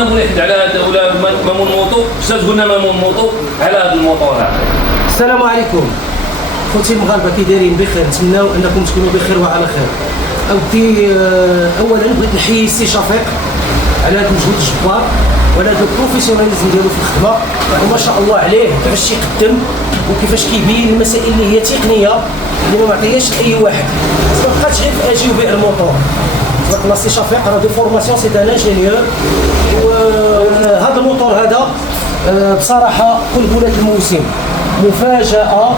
واحد على هذا ولا مامون موطو، شنو تقولنا مامون موطو على هذا الموطور هذا. السلام عليكم خوتي المغاربه، كي دايرين؟ بخير، نتمناو انكم تكونوا بخير وعلى خير. اودي اولا بغيت نحيي السي شفيق على هذا المجهود الجبار وعلى هذا البروفيسيوناليزم ديالو في الخدمه، وما شاء الله عليه كيفاش تيقدم وكيفاش كيبين المسائل اللي هي تقنيه اللي ما معطيهاش لاي واحد. ما بقاتش غير في اجي وبيع الموطور. تبارك الله السي شفيق راه دو فورماسيون سي ان انجينيور، وهذا الموطور هذا بصراحه كل بولات الموسم مفاجاه،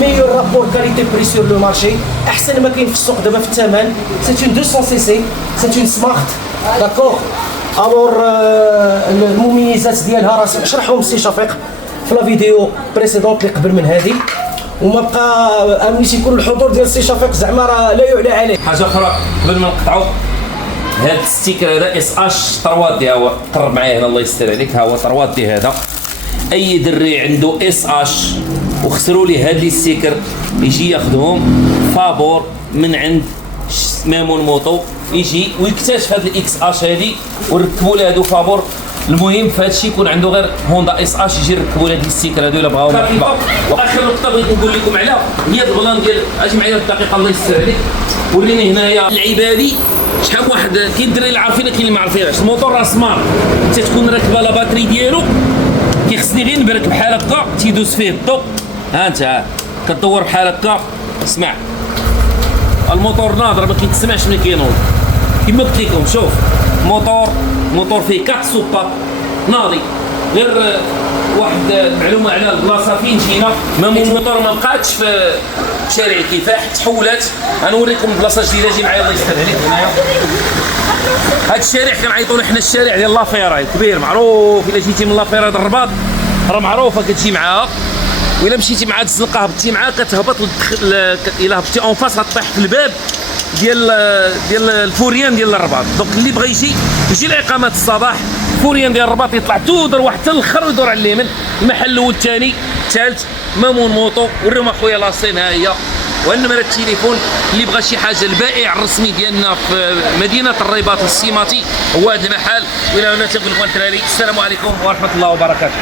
ميور رابور كاليتي بري سور لو مارشي، احسن ما كاين في السوق دابا في الثمن. سي اون 200 سي سي، سي اون سمارت داكور. الور المميزات ديالها راه شرحهم السي شفيق في لا فيديو بريسيدونت اللي قبل من هذه، وما بقى امنيتي يكون الحضور ديال السي شفيق زعما راه لا يعلى عليه. حاجه اخرى قبل ما نقطعوا، هذا الستيكر هذا اس اش 3 دي، هو قرب معايا هنا الله يستر عليك، ها هو 3 دي هذا. اي دري عنده اس اش وخسروا لي هاد لي ستيكر يجي ياخذهم فابور من عند مامون موطو، يجي ويكتشف هاد الاكس اش هادي ونركبوا له هادو فابور. المهم في هذا الشيء يكون عنده غير هوندا اس اش يجي يركبوا له هاد الستيكر هادو الا بغاو. واخر نقطه بغيت نقول لكم عليها هي البلان ديال، اجي معايا الدقيقه الله يستر عليك، وريني هنايا اللعيبه هادي. شحال واحد كاين الدراري اللي عارفين كاين اللي ما عارفينش. الموتور راه سمارت، انت تكون راكبه لا باتري ديالو، كيخصني غير نبرك بحال هكا تيدوز فيه الضوء. ها انت كدور بحال هكا، اسمع الموتور ناظر ما كيتسمعش ملي كينوض. كما قلت لكم شوف موتور فيه 4 سوبا ناضي. غير واحد معلومه على البلاصه فين جينا، مامون الموتور ما بقاتش في شارع الكفاح، تحولات. غنوريكم بلاصه جديده، جي معايا الله يستر عليك. هنايا هذا الشارع كنعيطوا له حنا الشارع ديال لافيرا، كبير معروف. الا جيتي من لافيرا ديال الرباط راه معروفه، كتجي معاها. وإلا مشيتي مع الزنقه هبطتي معاها كتهبط الا هبطتي اون فاس غطيح في الباب ديال الفوريان ديال الرباط. دونك اللي بغى يجي لاقامه الصباح فوريان ديال الرباط، يطلع تودر واحد حتى الاخر ويدور على اليمين. المحل الاول الثاني الثالث مامون موطو. وريهم اخويا لاسين ها هي، والنمره التليفون اللي بغى شي حاجه. البائع الرسمي ديالنا في مدينه الرباط السيماطي هو هذا المحل. والى هنا تنقول لكم الدراري السلام عليكم ورحمه الله وبركاته.